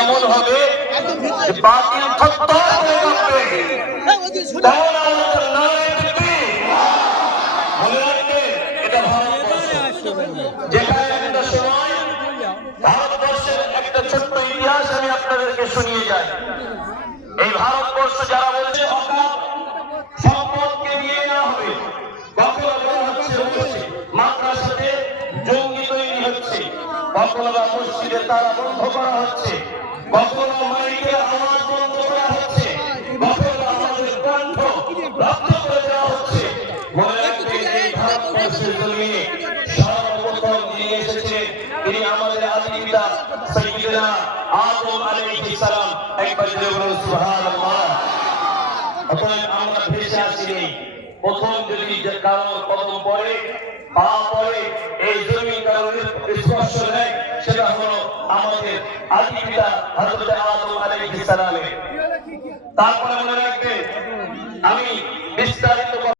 এমন হবে এটা ভারতবর্ষের একটা ছোট্ট ইতিহাস আমি আপনাদেরকে শুনিয়ে যাই। এই ভারতবর্ষ যারা হচ্ছে মসজিদে তারা বন্ধ করা হচ্ছে। কখনো মাইকের আওয়াজ বন্ধ করা হচ্ছে। কখনো আমাদের কণ্ঠ রক্ত করে দেওয়া হচ্ছে। মনে রাখবে এই ভারতবর্ষের জমিনে সর্বপ্রথম যিনি এসেছে তিনি আমাদের আদি পিতা সৈয়দনা আদম আলাইহিস সালাম। একবার জোরে বলুন, সুবহানাল্লাহ। অতএব আমরা ভেসে আসিনি প্রথম যদি যে কারোর কদম পড়ে, পা পড়ে স্পর্শ নেই, সেটা হলো আমাদের আদি পিতা হযরত আদম আলাইহিস সালামের তারপরে মনে রাখবেন, আমি বিস্তারিত